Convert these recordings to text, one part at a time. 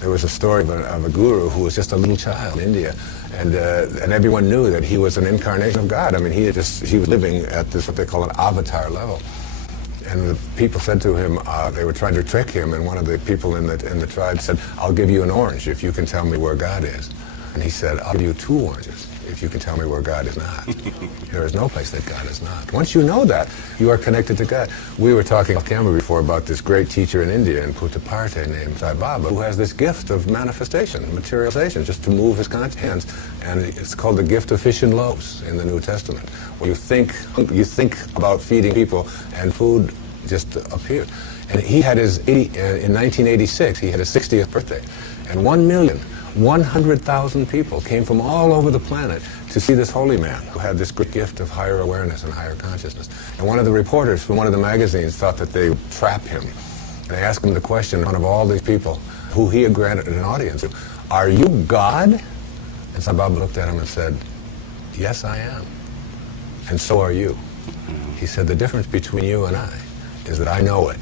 there was a story of a guru who was just a little child in India, and everyone knew that he was an incarnation of God. I mean, he was living at this, what they call an avatar level. And the people said to him, they were trying to trick him, and one of the people in the tribe said, "I'll give you an orange if you can tell me where God is." And he said, "I'll give you 2 oranges if you can tell me where God is not." There is no place that God is not. Once you know that, you are connected to God. We were talking off camera before about this great teacher in India, in Puttaparthi, named Sai Baba, who has this gift of manifestation, materialization, just to move his hands. And it's called the gift of fish and loaves in the New Testament, where you think about feeding people, and food just appears. And he had in 1986, he had his 60th birthday, and 1,100,000 people came from all over the planet to see this holy man who had this great gift of higher awareness and higher consciousness. And one of the reporters from one of the magazines thought that they would trap him. And they asked him the question, one of all these people who he had granted an audience to, "Are you God?" And Sai Baba looked at him and said, "Yes, I am. And so are you." He said, "The difference between you and I is that I know it,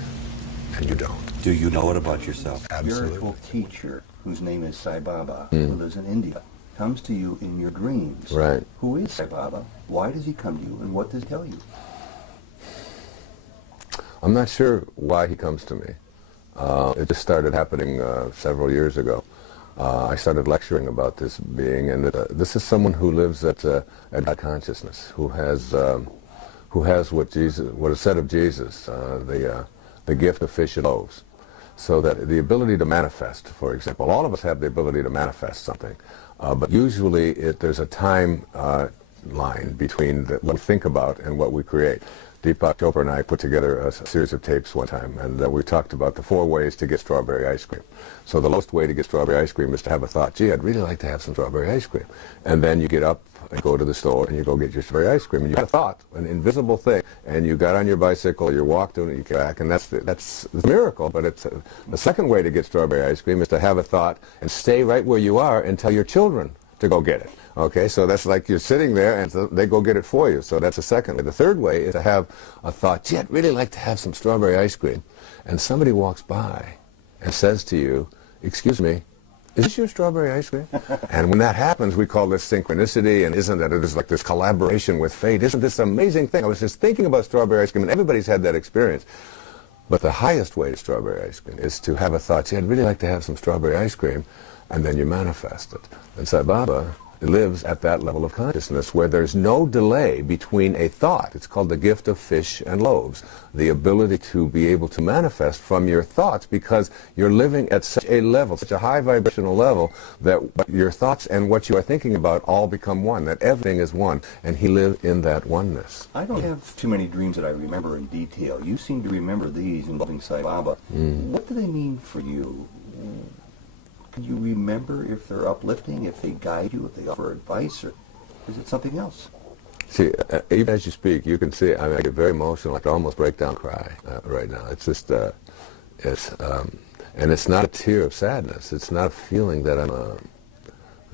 and you don't." Do you know it about yourself? Absolutely. Spiritual teacher, whose name is Sai Baba, who lives in India, comes to you in your dreams. Right. Who is Sai Baba? Why does he come to you, and what does he tell you? I'm not sure why he comes to me. It just started happening several years ago. I started lecturing about this being, and this is someone who lives at God consciousness, who has what is said of Jesus, the gift of fish and loaves. So that the ability to manifest, for example, all of us have the ability to manifest something, but usually there's a time line between what we think about and what we create. Deepak Chopra and I put together a series of tapes one time, and we talked about the 4 ways to get strawberry ice cream. So the lowest way to get strawberry ice cream is to have a thought, "Gee, I'd really like to have some strawberry ice cream." And then you get up and go to the store and you go get your strawberry ice cream, and you had a thought, an invisible thing, and you got on your bicycle, you walked and you came back, and that's a miracle. But it's the second way to get strawberry ice cream is to have a thought and stay right where you are and tell your children to go get it. Okay, so that's like you're sitting there and so they go get it for you. So that's the second way. The third way is to have a thought, "Gee, I'd really like to have some strawberry ice cream," and somebody walks by and says to you, "Excuse me, is this your strawberry ice cream?" And when that happens, we call this synchronicity, and isn't that it is like this collaboration with fate? Isn't this amazing thing? I was just thinking about strawberry ice cream, and everybody's had that experience. But the highest way to strawberry ice cream is to have a thought, "Gee, I'd really like to have some strawberry ice cream," and then you manifest it. And Sai Baba lives at that level of consciousness where there's no delay between a thought. It's called the gift of fish and loaves. The ability to be able to manifest from your thoughts, because you're living at such a level, such a high vibrational level, that your thoughts and what you are thinking about all become one, that everything is one, and he lived in that oneness. I don't have too many dreams that I remember in detail. You seem to remember these involving Sai Baba. What do they mean for you? Can you remember if they're uplifting, if they guide you, if they offer advice, or is it something else? See, even as you speak, you can see I get very emotional. I can almost break down and cry right now. It's just, and it's not a tear of sadness. It's not a feeling that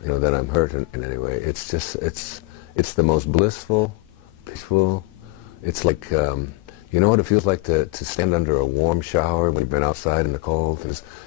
that I'm hurt in any way. It's just, it's the most blissful, peaceful. It's like, you know what it feels like to stand under a warm shower when you've been outside in the cold?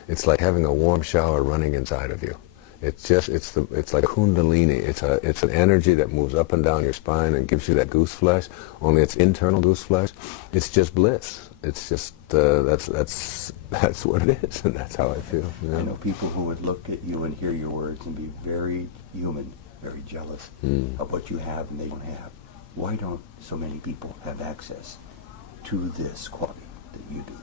It's like having a warm shower running inside of you. It's like kundalini. It's an energy that moves up and down your spine and gives you that goose flesh. Only it's internal goose flesh. It's just bliss. It's just that's what it is, and that's how I feel. You know? I know people who would look at you and hear your words and be very human, very jealous of what you have and they don't have. Why don't so many people have access to this quality that you do?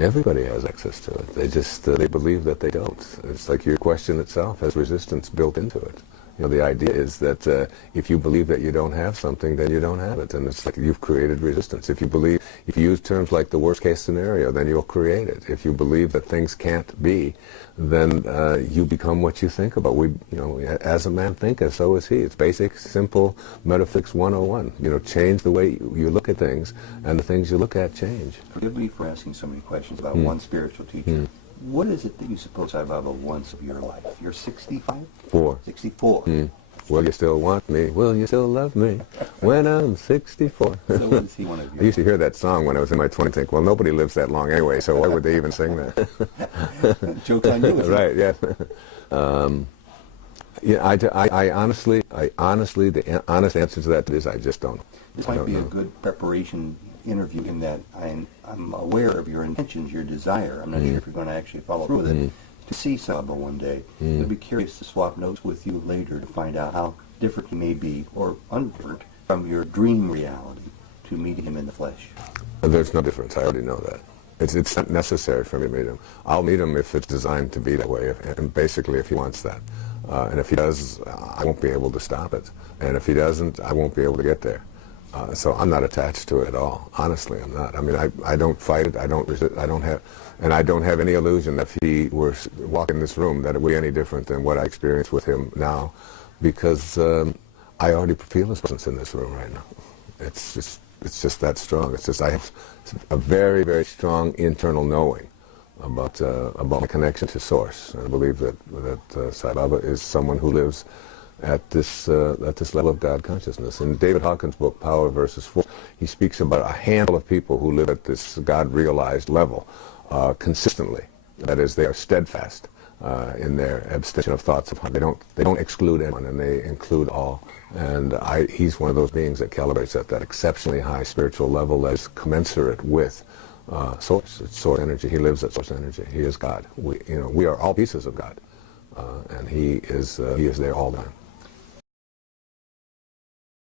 Everybody has access to it. They just they believe that they don't. It's like your question itself has resistance built into it. You know, the idea is that if you believe that you don't have something, then you don't have it, and it's like you've created resistance. If you use terms like the worst case scenario, then you'll create it. If you believe that things can't be, then you become what you think about. As a man thinketh, so is he. It's basic, simple metaphysics 101. You know, change the way you look at things, and the things you look at change. Forgive me for asking so many questions about one spiritual teacher. What is it that you suppose Sai Baba wants of your life? You're 65? 4. 64. Will you still want me? Will you still love me when I'm 64? So is he one of I you? used to hear that song when I was in my 20s. Think, well, nobody lives that long anyway, so why would they even sing that? Joke's on you. Right? Yeah. Yeah. I honestly, the honest answer to that is I just don't. This might be a good preparation interview in that I'm aware of your intentions, your desire. I'm not sure if you're going to actually follow through with it. To see Sai Baba one day. I'd be curious to swap notes with you later to find out how different he may be, or undifferent, from your dream reality to meeting him in the flesh. There's no difference. I already know that. It's not necessary for me to meet him. I'll meet him if it's designed to be that way, and basically if he wants that. And if he does, I won't be able to stop it. And if he doesn't, I won't be able to get there. So I'm not attached to it at all. Honestly, I'm not. I mean, I don't fight it. I don't resist. I don't have any illusion that if he were walking this room that it would be any different than what I experience with him now, because I already feel his presence in this room right now. It's just that strong. It's just I have a very, very strong internal knowing about my connection to Source. I believe that Sai Baba is someone who lives at this level of God consciousness. In David Hawkins' book, Power versus Force, he speaks about a handful of people who live at this God-realized level consistently. That is, they are steadfast in their abstention of thoughts of harm. They don't exclude anyone, and they include all. And he's one of those beings that calibrates at that exceptionally high spiritual level that is commensurate with Source. It's Source energy. He lives at Source energy. He is God. We are all pieces of God, and he is there all the time.